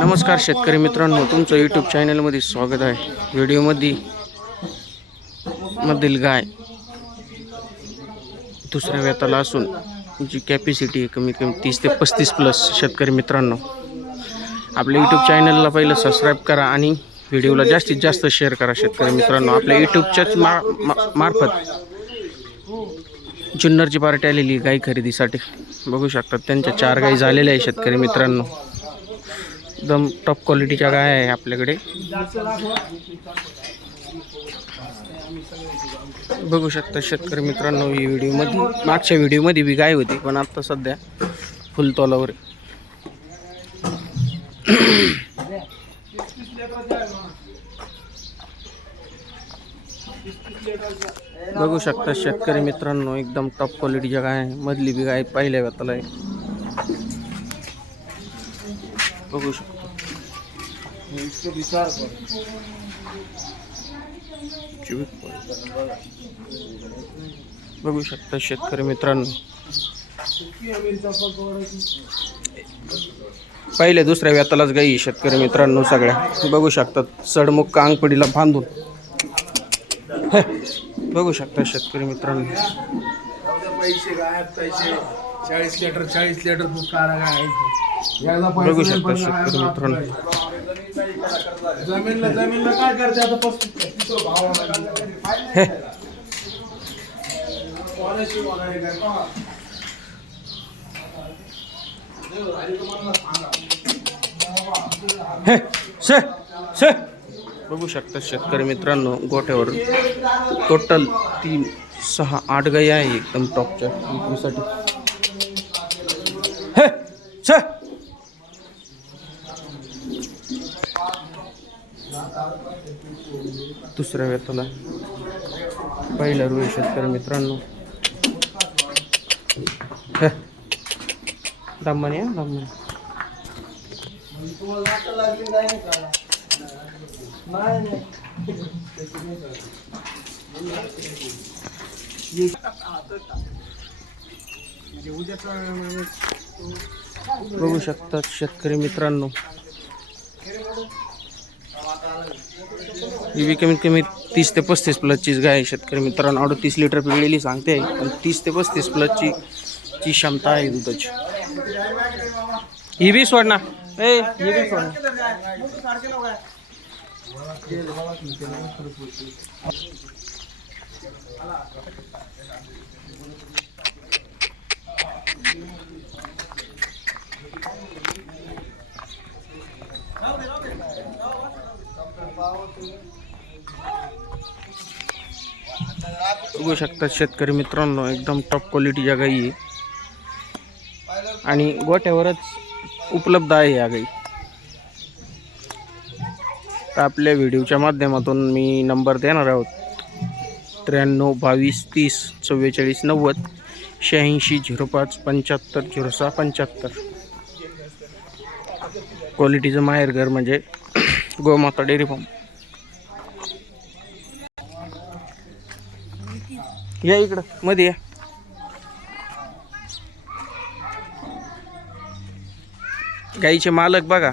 नमस्कार शेतकरी मित्रांनो तुमचं यूट्यूब चॅनलमध्ये स्वागत आहे. व्हिडिओमध्ये मधील गाय दुसऱ्या व्यताला असून जी कॅपॅसिटी कमीत कमी तीस ते पस्तीस प्लस शेतकरी मित्रांनो. आपल्या यूट्यूब चॅनलला पहिलं सबस्क्राईब करा आणि व्हिडिओला जास्तीत जास्त शेअर करा शेतकरी मित्रांनो. आपल्या यूट्यूबच्याच मा मा- मार्फत जुन्नरची पार्टी आलेली गाय खरेदीसाठी. बघू शकतात त्यांच्या चार गाई झालेल्या आहे शेतकरी मित्रांनो. एकदम टॉप क्वालिटीच्या गाय आहे आपल्याकडे. बघू शकता शेतकरी मित्रांनो ही व्हिडिओमध्ये मागच्या व्हिडिओमध्ये बी गाय होती पण आत्ता सध्या फुल तोलावर बघू शकता शेतकरी मित्रांनो एकदम टॉप क्वालिटीच्या गाय आहे. मधली बी गाय पहिल्या व्यताला आहे. बघू शकतो. बघू शकता शेतकरी मित्रांनो. पहिले दुसऱ्या व्यातालाच गाई शेतकरी मित्रांनो सगळ्या. बघू शकतात सडमुख अंगपडीला बांधून. बघू शकता शेतकरी मित्रांनो. पैसे गायब पैसे. चाळीस लिटर चाळीस लिटर दूध कारा काय बघू शकता शेतकरी मित्रांनो. जमीनला काय करते आता पस्तीस हे. हे बघू शकता शेतकरी मित्रांनो गोठ्यावर टोटल तीन सहा आठ गाई आहे एकदम टॉपच्या विक्रीसाठी. हे दुसऱ्या वेताला पहिला रोहित शेतकरी मित्रांनो. हे. या दमाने बघू शकतात शेतकरी मित्रांनो. ही बी कमीत कमी तीस ते पस्तीस प्लसचीच गाय शेतकरी मित्रांनो. अडतीस लिटर पिळलेली सांगते पण तीस ते पस्तीस प्लसची ची क्षमता आहे दुधाची. ही बी सोड ना. ए ही बी सोड बघू शकता शेतकरी मित्रांनो एकदम टॉप क्वालिटीच्या गाई आहे. आणि गोठ्यावरच उपलब्ध आहे या गाई. तर आपल्या व्हिडिओच्या माध्यमातून मी नंबर देणार आहोत. त्र्याण्णव बावीस तीस चव्वेचाळीस नव्वद शहाऐंशी झिरो पाच पंच्याहत्तर झिरो सहा पंच्याहत्तर. क्वालिटीचं माहेरघर म्हणजे गोमाता डेअरी फार्म. या इकडं. मध्ये या. गाईचे मालक बघा.